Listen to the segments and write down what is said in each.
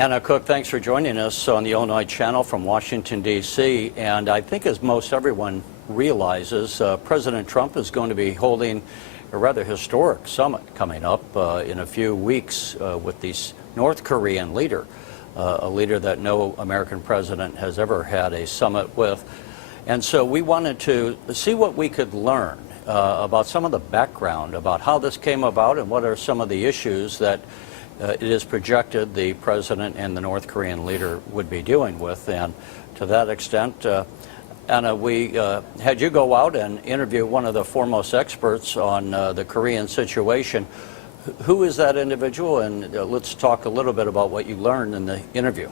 Anna Kook, thanks for joining us on the Illinois Channel from Washington, D.C. And I think as most everyone realizes, President Trump is going to be holding a rather historic summit coming up in a few weeks with the North Korean leader, a leader that no American president has ever had a summit with. And so we wanted to see what we could learn about some of the background, about how this came about and what are some of the issues that it is projected the president and the North Korean leader would be dealing with. And to that extent, Anna, we had you go out and interview one of the foremost experts on the Korean situation. Who is that individual? And let's talk a little bit about what you learned in the interview.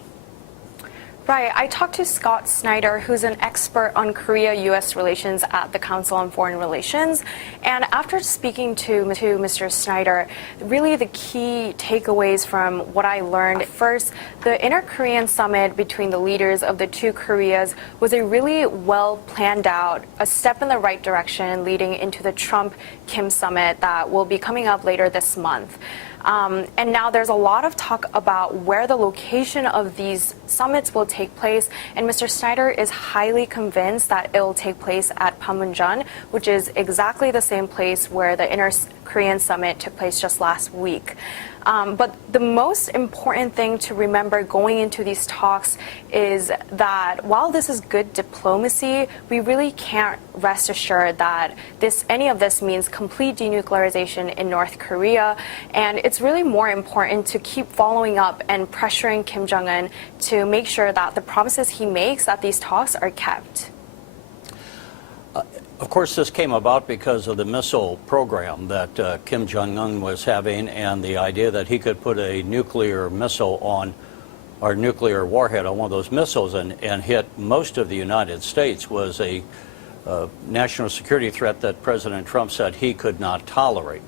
Right. I talked to Mr Snyder, who's an expert on Korea-U.S. relations at the Council on Foreign Relations. And after speaking to Mr. Snyder, really the key takeaways from what I learned: first, the Inter-Korean summit between the leaders of the two Koreas was a really well planned out, a step in the right direction leading into the Trump-Kim summit that will be coming up later this month. And now there's a lot of talk about where the location of these summits will take place, and Mr. Snyder is highly convinced that it will take place at Panmunjom, which is exactly the same place where the Inter-Korean summit took place just last week. But the most important thing to remember going into these talks is that while this is good diplomacy, we really can't rest assured that any of this means complete denuclearization in North Korea. And it's really more important to keep following up and pressuring Kim Jong-un to make sure that the promises he makes at these talks are kept. Of course, this came about because of the missile program that Kim Jong-un was having, and the idea that he could put a nuclear missile on, or nuclear warhead on one of those missiles and hit most of the United States was a national security threat that President Trump said he could not tolerate.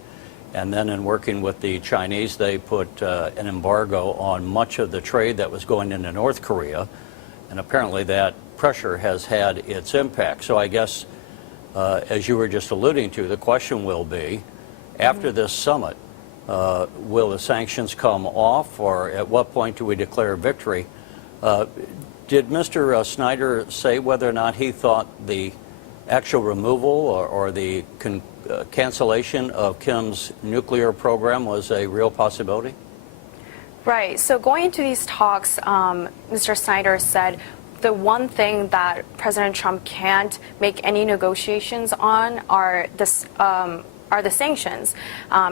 And then in working with the Chinese, they put an embargo on much of the trade that was going into North Korea, and apparently that pressure has had its impact. So I guess as you were just alluding to, the question will be, after this summit, will the sanctions come off, or at what point do we declare victory? Did Mr. Snyder say whether or not he thought the actual removal or the cancellation of Kim's nuclear program was a real possibility? Right. So going into these talks, Mr. Snyder said the one thing that President Trump can't make any negotiations on are the sanctions,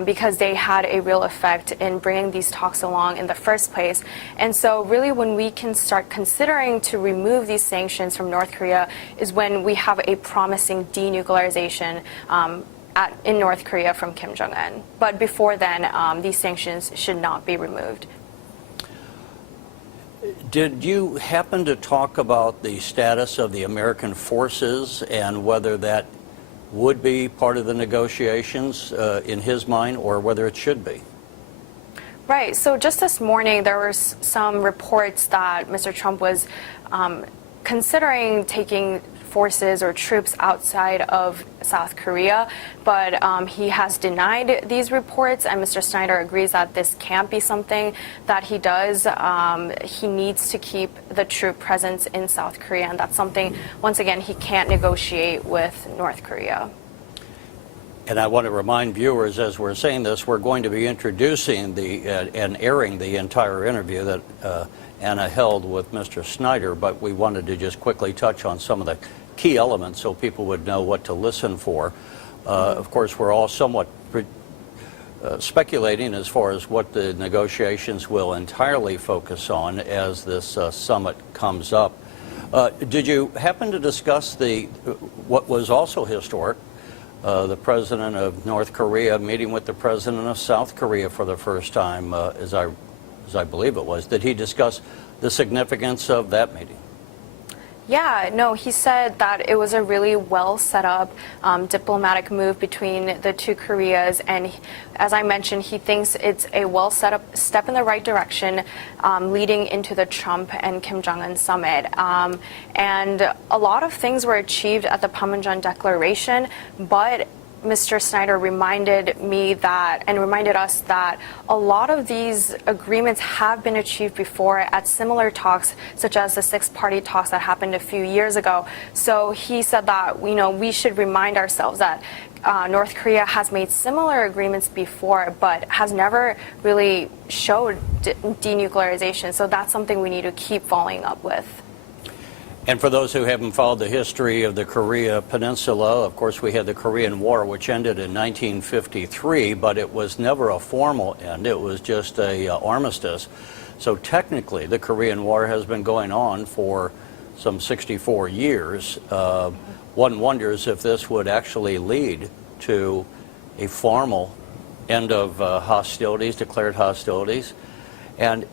because they had a real effect in bringing these talks along in the first place. And so really when we can start considering to remove these sanctions from North Korea is when we have a promising denuclearization in North Korea from Kim Jong-un. But before then, these sanctions should not be removed. Did you happen to talk about the status of the American forces and whether that would be part of the negotiations in his mind, or whether it should be? Right. So just this morning, there were some reports that Mr. Trump was considering taking forces or troops outside of South Korea, but he has denied these reports, and Mr. Snyder agrees that this can't be something that he does. He needs to keep the troop presence in South Korea, and that's something, once again, he can't negotiate with North Korea. And I want to remind viewers, as we're saying this, we're going to be introducing and airing the entire interview that Anna held with Mr. Snyder, but we wanted to just quickly touch on some of the key elements so people would know what to listen for. Of course, we're all somewhat speculating as far as what the negotiations will entirely focus on as this summit comes up. Did you happen to discuss what was also historic, the president of North Korea meeting with the president of South Korea for the first time, as I believe it was? Did he discuss the significance of that meeting? Yeah, no, he said that it was a really well set up diplomatic move between the two Koreas, and as I mentioned, he thinks it's a well set up step in the right direction leading into the Trump and Kim Jong-un summit. And a lot of things were achieved at the Panmunjom Declaration, but Mr. Snyder reminded me that, and reminded us that a lot of these agreements have been achieved before at similar talks, such as the six-party talks that happened a few years ago. So he said that, we should remind ourselves that North Korea has made similar agreements before, but has never really showed denuclearization. So that's something we need to keep following up with. And for those who haven't followed the history of the Korean Peninsula, of course, we had the Korean War, which ended in 1953, but it was never a formal end. It was just a armistice. So technically, the Korean War has been going on for some 64 years. One wonders if this would actually lead to a formal end of hostilities, declared hostilities. And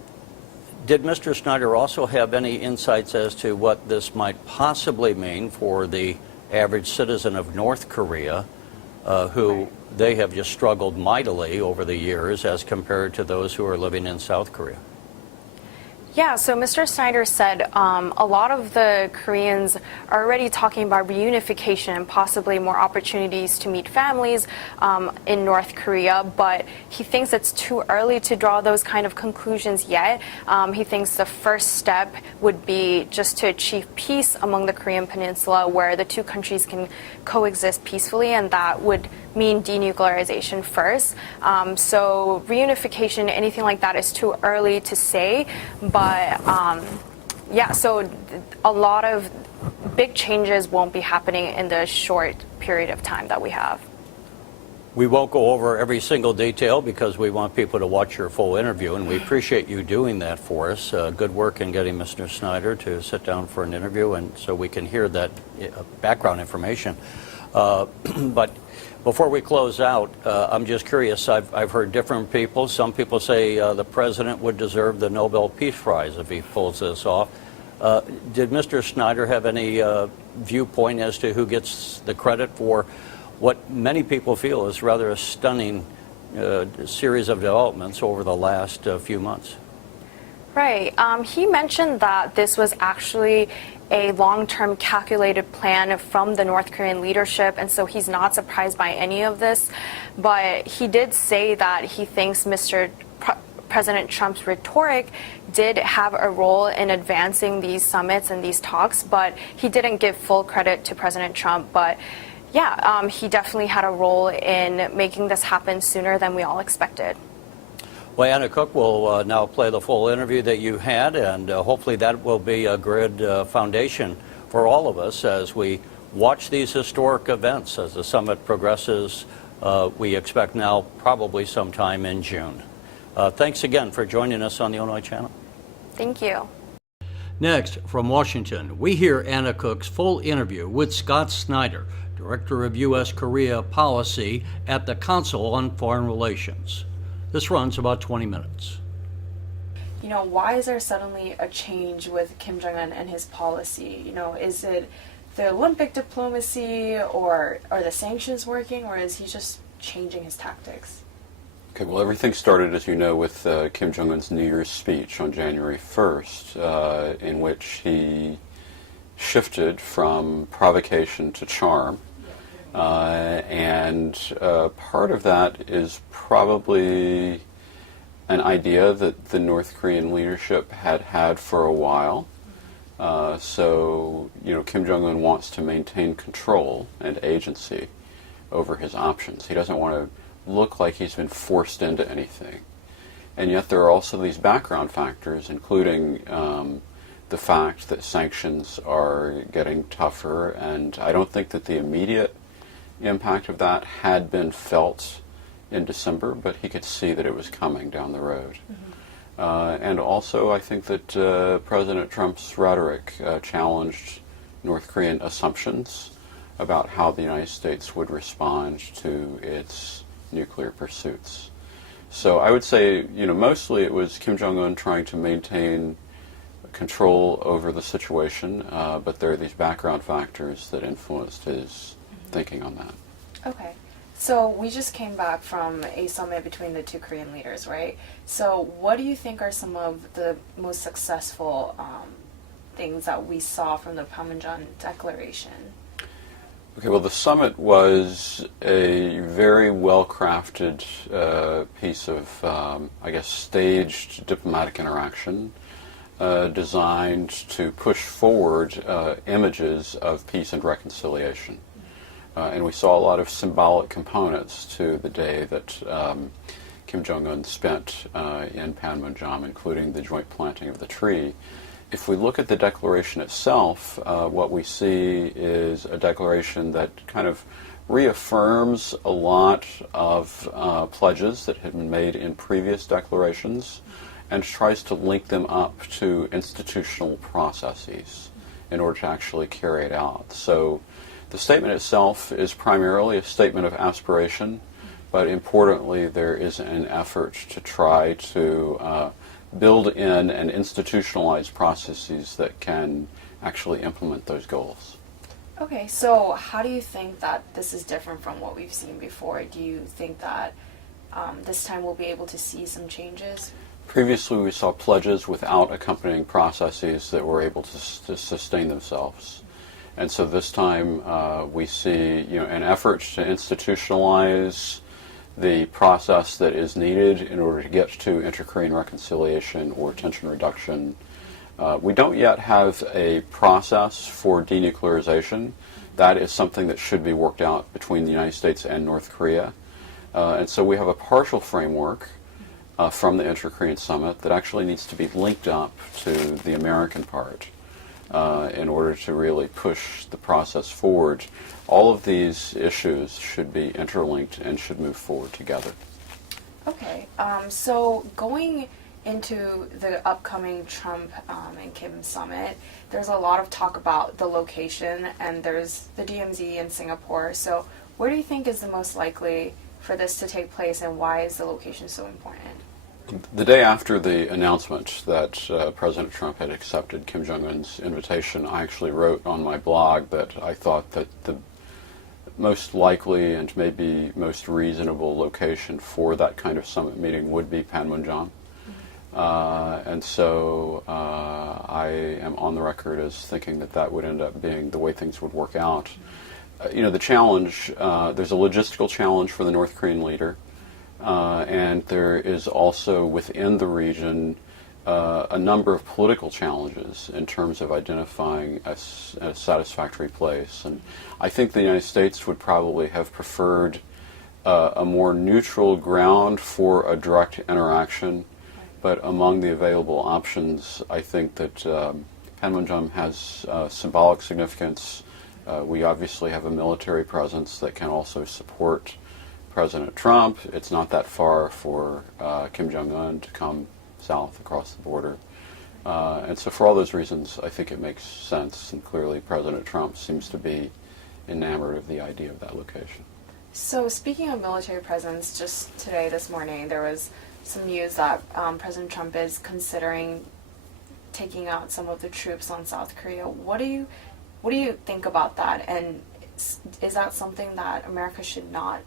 did Mr. Snyder also have any insights as to what this might possibly mean for the average citizen of North Korea, who they have just struggled mightily over the years as compared to those who are living in South Korea? Yeah, so Mr. Snyder said a lot of the Koreans are already talking about reunification and possibly more opportunities to meet families in North Korea, but he thinks it's too early to draw those kind of conclusions yet. He thinks the first step would be just to achieve peace among the Korean Peninsula, where the two countries can coexist peacefully, and that would mean denuclearization first. So reunification, anything like that is too early to say, but yeah, so a lot of big changes won't be happening in the short period of time that we have. We won't go over every single detail because we want people to watch your full interview, and we appreciate you doing that for us. Good work in getting Mr. Snyder to sit down for an interview, and so we can hear that background information. But before we close out, I'm just curious. I've heard different people. Some people say the president would deserve the Nobel Peace Prize if he pulls this off. Did Mr. Snyder have any viewpoint as to who gets the credit for what many people feel is rather a stunning series of developments over the last few months? Right. He mentioned that this was actually a long-term calculated plan from the North Korean leadership, and so he's not surprised by any of this. But he did say that he thinks President Trump's rhetoric did have a role in advancing these summits and these talks, but he didn't give full credit to President Trump. But yeah, he definitely had a role in making this happen sooner than we all expected. Well, Anna Kook will now play the full interview that you had, and hopefully that will be a good foundation for all of us as we watch these historic events as the summit progresses. We expect now probably sometime in June. Thanks again for joining us on the Illinois Channel. Thank you. Next, from Washington, we hear Anna Kook's full interview with Scott Snyder, Director of U.S.-Korea Policy at the Council on Foreign Relations. This runs about 20 minutes. Why is there suddenly a change with Kim Jong-un and his policy? Is it the Olympic diplomacy, or are the sanctions working, or is he just changing his tactics? Okay, well, everything started, as you know, with Kim Jong-un's New Year's speech on January 1st, in which he shifted from provocation to charm. And part of that is probably an idea that the North Korean leadership had had for a while. So, Kim Jong-un wants to maintain control and agency over his options. He doesn't want to look like he's been forced into anything. And yet there are also these background factors, including the fact that sanctions are getting tougher, and I don't think that the immediate impact of that had been felt in December, but he could see that it was coming down the road. And also I think that President Trump's rhetoric challenged North Korean assumptions about how the United States would respond to its nuclear pursuits. So I would say, mostly it was Kim Jong-un trying to maintain control over the situation, but there are these background factors that influenced his thinking on that. Okay. So we just came back from a summit between the two Korean leaders, right? So what do you think are some of the most successful things that we saw from the Panmunjom Declaration? Okay, well, the summit was a very well-crafted piece of, I guess, staged diplomatic interaction designed to push forward images of peace and reconciliation. And we saw a lot of symbolic components to the day that Kim Jong-un spent in Panmunjom, including the joint planting of the tree. If we look at the declaration itself, what we see is a declaration that kind of reaffirms a lot of pledges that had been made in previous declarations and tries to link them up to institutional processes in order to actually carry it out. So the statement itself is primarily a statement of aspiration, but importantly there is an effort to try to build in and institutionalize processes that can actually implement those goals. Okay, so how do you think that this is different from what we've seen before? Do you think that this time we'll be able to see some changes? Previously we saw pledges without accompanying processes that were able to sustain themselves. And so this time we see an effort to institutionalize the process that is needed in order to get to inter-Korean reconciliation or tension reduction. We don't yet have a process for denuclearization. That is something that should be worked out between the United States and North Korea. And so we have a partial framework from the Inter-Korean Summit that actually needs to be linked up to the American part in order to really push the process forward. All of these issues should be interlinked and should move forward together. Okay, so going into the upcoming Trump and Kim summit, there's a lot of talk about the location, and there's the DMZ in Singapore. So where do you think is the most likely for this to take place, and why is the location so important? The day after the announcement that President Trump had accepted Kim Jong-un's invitation, I actually wrote on my blog that I thought that the most likely and maybe most reasonable location for that kind of summit meeting would be Panmunjom. And so I am on the record as thinking that that would end up being the way things would work out. The challenge, there's a logistical challenge for the North Korean leader. And there is also within the region a number of political challenges in terms of identifying a satisfactory place. And I think the United States would probably have preferred a more neutral ground for a direct interaction. But among the available options, I think that Panmunjom has symbolic significance. We obviously have a military presence that can also support President Trump. It's not that far for Kim Jong-un to come south across the border. And so for all those reasons, I think it makes sense. And clearly President Trump seems to be enamored of the idea of that location. So speaking of military presence, just today, this morning, there was some news that President Trump is considering taking out some of the troops on South Korea. What do you think about that? And is that something that America should not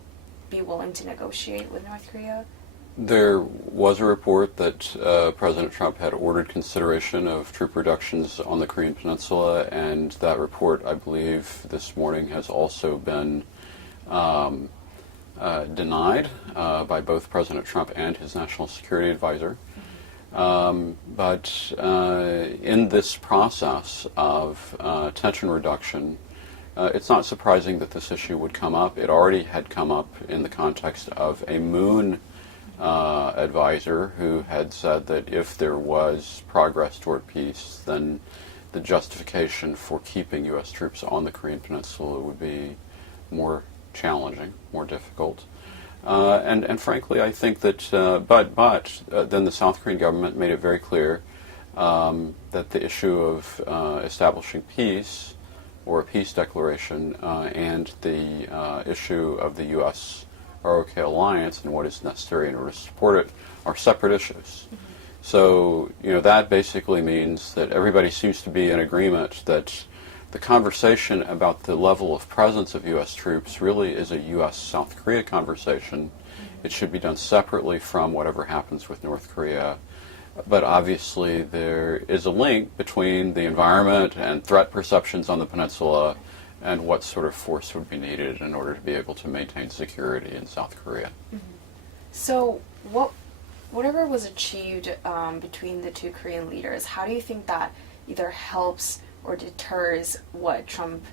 be willing to negotiate with North Korea? There was a report that President Trump had ordered consideration of troop reductions on the Korean Peninsula, and that report, I believe, this morning has also been denied by both President Trump and his national security advisor. But in this process of tension reduction, it's not surprising that this issue would come up. It already had come up in the context of a Moon advisor who had said that if there was progress toward peace, then the justification for keeping U.S. troops on the Korean Peninsula would be more challenging, more difficult. And frankly, I think that, but then the South Korean government made it very clear that the issue of establishing peace or a peace declaration and the issue of the U.S. ROK alliance and what is necessary in order to support it are separate issues. So, that basically means that everybody seems to be in agreement that the conversation about the level of presence of U.S. troops really is a U.S.-South Korea conversation. It should be done separately from whatever happens with North Korea. But obviously there is a link between the environment and threat perceptions on the peninsula and what sort of force would be needed in order to be able to maintain security in South Korea. So whatever was achieved between the two Korean leaders, how do you think that either helps or deters what Trump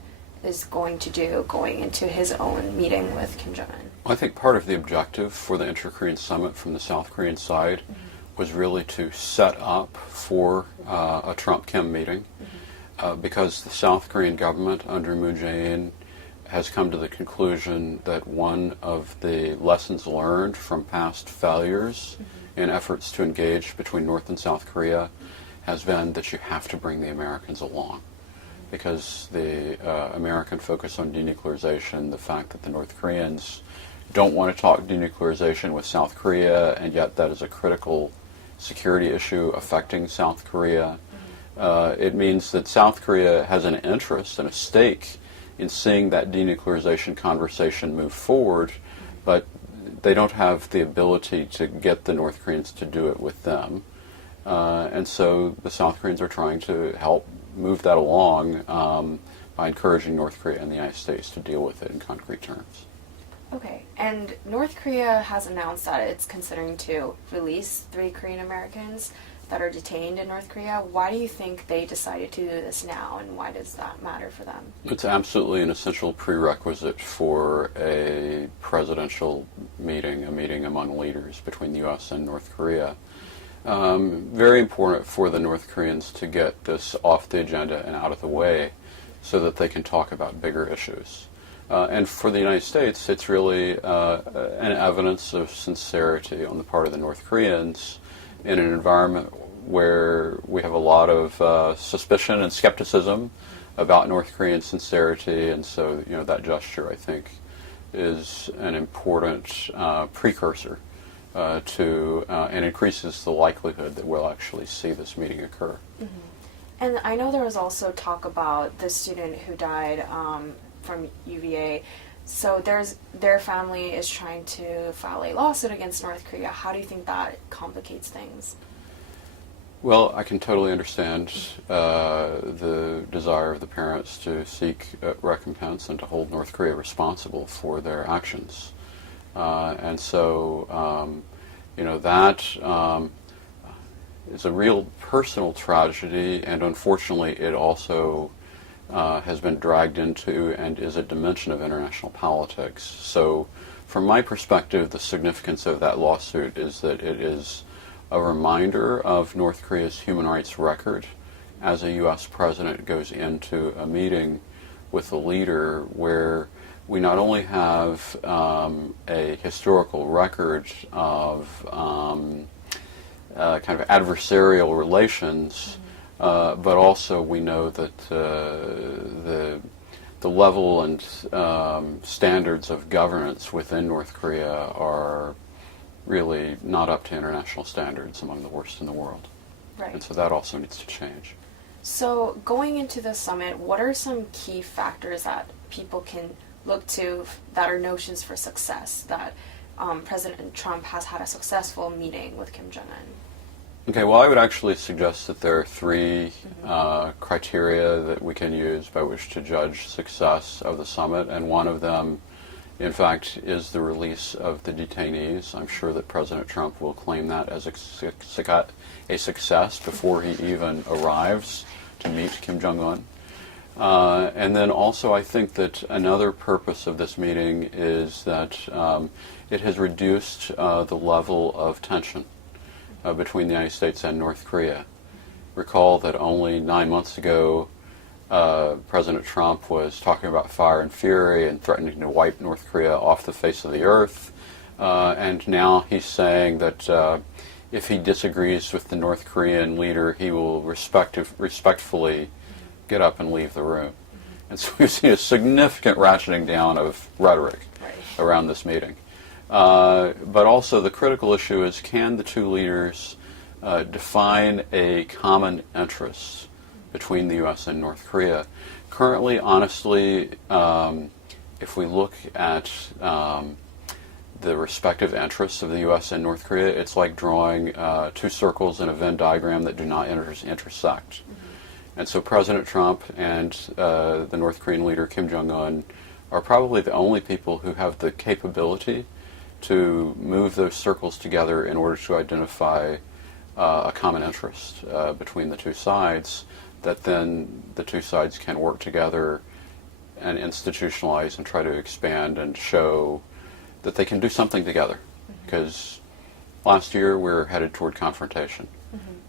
is going to do going into his own meeting with Kim Jong-un? Well, I think part of the objective for the inter-Korean summit from the South Korean side was really to set up for a Trump-Kim meeting, because the South Korean government under Moon Jae-in has come to the conclusion that one of the lessons learned from past failures in efforts to engage between North and South Korea has been that you have to bring the Americans along. Because the American focus on denuclearization, the fact that the North Koreans don't want to talk denuclearization with South Korea, and yet that is a critical security issue affecting South Korea. It means that South Korea has an interest and a stake in seeing that denuclearization conversation move forward, but they don't have the ability to get the North Koreans to do it with them. And so the South Koreans are trying to help move that along by encouraging North Korea and the United States to deal with it in concrete terms. Okay, and North Korea has announced that it's considering to release 3 Korean Americans that are detained in North Korea. Why do you think they decided to do this now, and why does that matter for them? It's absolutely an essential prerequisite for a presidential meeting, a meeting among leaders between the U.S. and North Korea. Very important for the North Koreans to get this off the agenda and out of the way so that they can talk about bigger issues. And for the United States, it's really an evidence of sincerity on the part of the North Koreans in an environment where we have a lot of suspicion and skepticism about North Korean sincerity, and so that gesture, I think, is an important precursor to and increases the likelihood that we'll actually see this meeting occur. And I know there was also talk about the student who died from UVA. So their family is trying to file a lawsuit against North Korea. How do you think that complicates things? Well, I can totally understand the desire of the parents to seek recompense and to hold North Korea responsible for their actions. And so, that is a real personal tragedy, and unfortunately it also has been dragged into and is a dimension of international politics. So from my perspective, the significance of that lawsuit is that it is a reminder of North Korea's human rights record as a U.S. president goes into a meeting with a leader where we not only have a historical record of kind of adversarial relations, but also we know that the level and standards of governance within North Korea are really not up to international standards, among the worst in the world. Right. And so that also needs to change. So going into the summit, what are some key factors that people can look to that are notions for success, that President Trump has had a successful meeting with Kim Jong-un? Okay, well, I would actually suggest that there are 3 criteria that we can use by which to judge success of the summit, and one of them, in fact, is the release of the detainees. I'm sure that President Trump will claim that as a success before he even arrives to meet Kim Jong-un. And then also I think that another purpose of this meeting is that it has reduced the level of tension between the United States and North Korea. Recall that only 9 months ago, President Trump was talking about fire and fury and threatening to wipe North Korea off the face of the earth. And now he's saying that if he disagrees with the North Korean leader, he will respectfully get up and leave the room. And so we've seen a significant ratcheting down of rhetoric around this meeting. But also the critical issue is, can the two leaders define a common interest between the U.S. and North Korea? Currently, honestly, if we look at the respective interests of the U.S. and North Korea, it's like drawing 2 circles in a Venn diagram that do not intersect. And so President Trump and the North Korean leader Kim Jong-un are probably the only people who have the capability to move those circles together in order to identify a common interest between the two sides, that then the two sides can work together and institutionalize and try to expand and show that they can do something together. Because last year we were headed toward confrontation.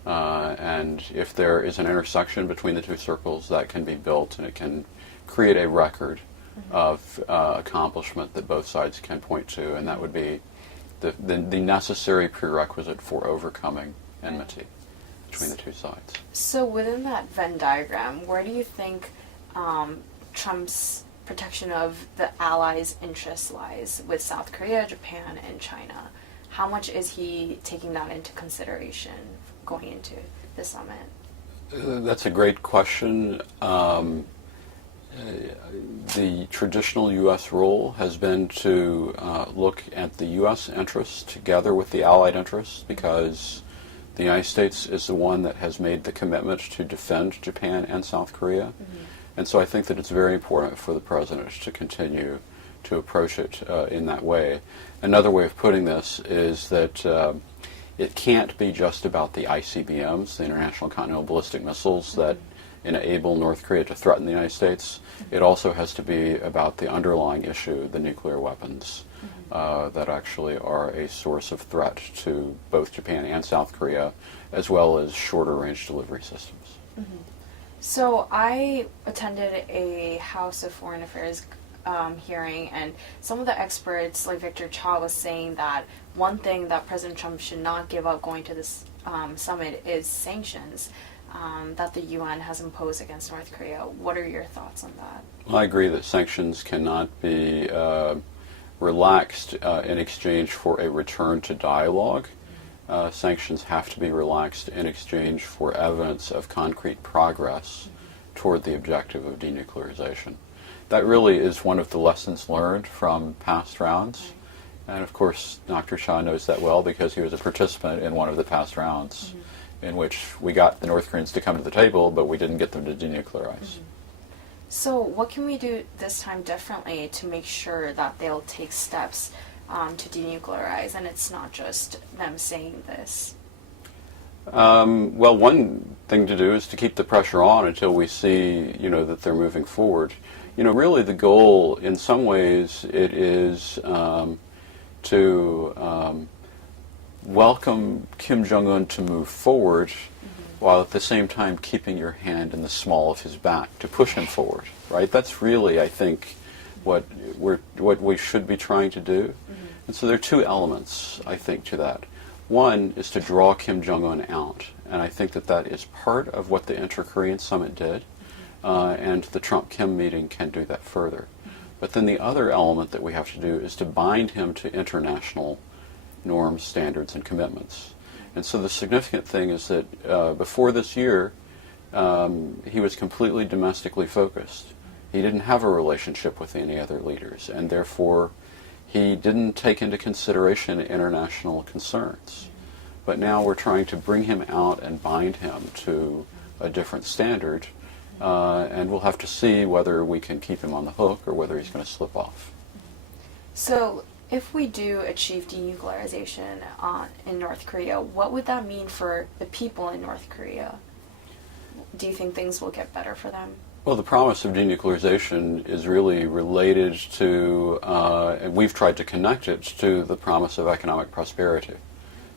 And if there is an intersection between the two circles, that can be built and it can create a record of accomplishment that both sides can point to, and that would be the necessary prerequisite for overcoming enmity between the two sides. So within that Venn diagram, where do you think Trump's protection of the allies' interests lies with South Korea, Japan, and China? How much is he taking that into consideration going into the summit? That's a great question. The traditional U.S. role has been to look at the U.S. interests together with the Allied interests, because the United States is the one that has made the commitment to defend Japan and South Korea. And so I think that it's very important for the President to continue to approach it in that way. Another way of putting this is that it can't be just about the ICBMs, the International Continental Ballistic Missiles, that enable North Korea to threaten the United States. It also has to be about the underlying issue, the nuclear weapons, that actually are a source of threat to both Japan and South Korea, as well as shorter range delivery systems. So I attended a House of Foreign Affairs hearing, and some of the experts, like Victor Cha, was saying that one thing that President Trump should not give up going to this summit is sanctions that the UN has imposed against North Korea. What are your thoughts on that? Well, I agree that sanctions cannot be relaxed in exchange for a return to dialogue. Sanctions have to be relaxed in exchange for evidence of concrete progress toward the objective of denuclearization. That really is one of the lessons learned from past rounds. And of course, Dr. Shah knows that well because he was a participant in one of the past rounds in which we got the North Koreans to come to the table, but we didn't get them to denuclearize. So what can we do this time differently to make sure that they'll take steps to denuclearize, and it's not just them saying this? Well, one thing to do is to keep the pressure on until we see, that they're moving forward. Really the goal, in some ways, it is to welcome Kim Jong-un to move forward, while at the same time keeping your hand in the small of his back to push him forward. Right? That's really, I think, what we should be trying to do. And so there are two elements, I think, to that. One is to draw Kim Jong-un out, and I think that is part of what the Inter-Korean Summit did, and the Trump-Kim meeting can do that further. But then the other element that we have to do is to bind him to international norms, standards, and commitments. And so the significant thing is that before this year, he was completely domestically focused. He didn't have a relationship with any other leaders, and therefore he didn't take into consideration international concerns. But now we're trying to bring him out and bind him to a different standard, and we'll have to see whether we can keep him on the hook or whether he's going to slip off. So if we do achieve denuclearization in North Korea, what would that mean for the people in North Korea? Do you think things will get better for them? Well, the promise of denuclearization is really related to, and we've tried to connect it to the promise of economic prosperity.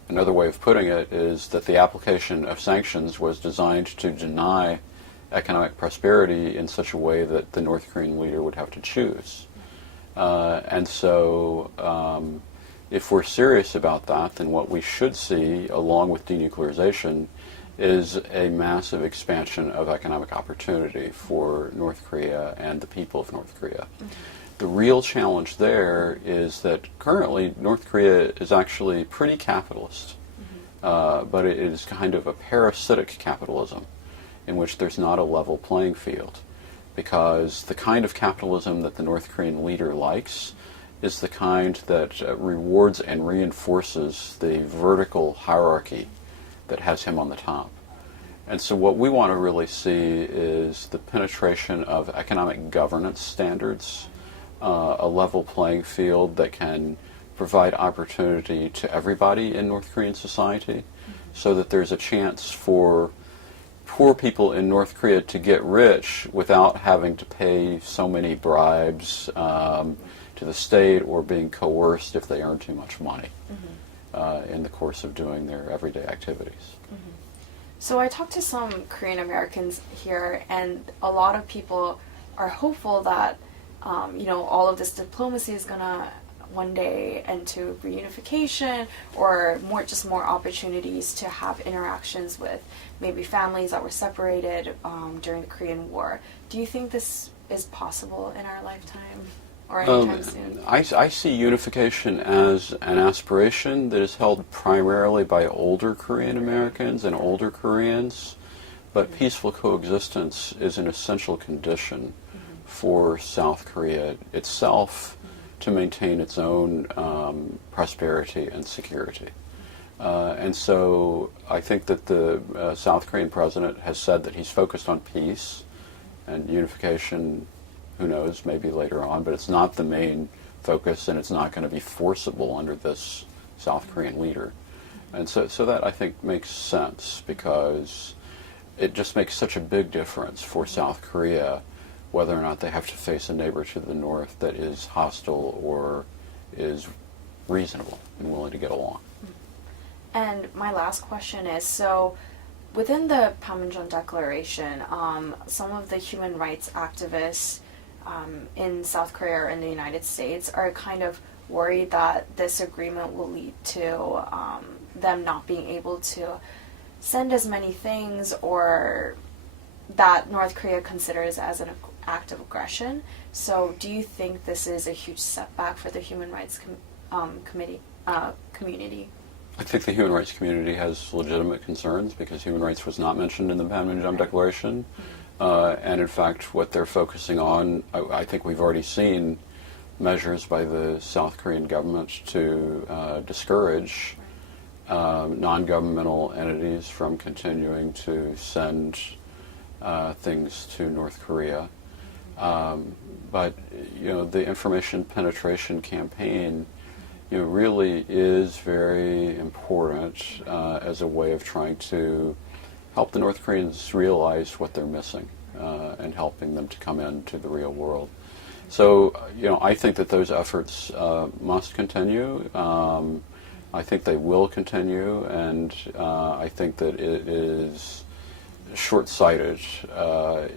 Another way of putting it is that the application of sanctions was designed to deny economic prosperity in such a way that the North Korean leader would have to choose. And so if we're serious about that, then what we should see, along with denuclearization, is a massive expansion of economic opportunity for North Korea and the people of North Korea. The real challenge there is that currently North Korea is actually pretty capitalist, but it is kind of a parasitic capitalism in which there's not a level playing field, because the kind of capitalism that the North Korean leader likes is the kind that rewards and reinforces the vertical hierarchy that has him on the top. And so what we want to really see is the penetration of economic governance standards, a level playing field that can provide opportunity to everybody in North Korean society, so that there's a chance for poor people in North Korea to get rich without having to pay so many bribes to the state or being coerced if they earn too much money in the course of doing their everyday activities. So I talked to some Korean Americans here, and a lot of people are hopeful that all of this diplomacy is gonna one day end to reunification, or more opportunities to have interactions with maybe families that were separated during the Korean War. Do you think this is possible in our lifetime or anytime soon? I see unification as an aspiration that is held primarily by older Korean Americans and older Koreans, but peaceful coexistence is an essential condition for South Korea itself to maintain its own prosperity and security. And so I think that the South Korean president has said that he's focused on peace and unification. Who knows, maybe later on, but it's not the main focus, and it's not going to be forcible under this South Korean leader. And so that, I think, makes sense, because it just makes such a big difference for South Korea whether or not they have to face a neighbor to the north that is hostile or is reasonable and willing to get along. And my last question is, so within the Panmunjom Declaration, some of the human rights activists in South Korea or in the United States are kind of worried that this agreement will lead to them not being able to send as many things, or that North Korea considers as an act of aggression. So do you think this is a huge setback for the human rights community? I think the human rights community has legitimate concerns, because human rights was not mentioned in the Panmunjom Declaration. And in fact, what they're focusing on, I think we've already seen measures by the South Korean government to discourage non-governmental entities from continuing to send things to North Korea. But the information penetration campaign really is very important as a way of trying to help the North Koreans realize what they're missing and helping them to come into the real world. So, I think that those efforts must continue. I think they will continue, and I think that it is short-sighted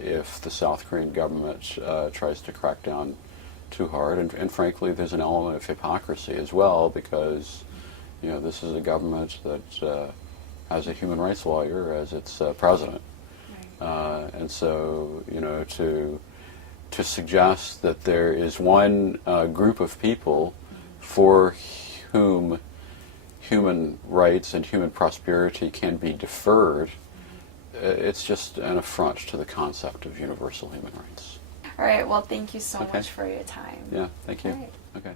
if the South Korean government tries to crack down too hard. And frankly, there's an element of hypocrisy as well, because this is a government that has a human rights lawyer as its president. And so, to suggest that there is one group of people for whom human rights and human prosperity can be deferred, it's just an affront to the concept of universal human rights. All right, well, thank you so much for your time. Yeah, thank you. All right. Okay.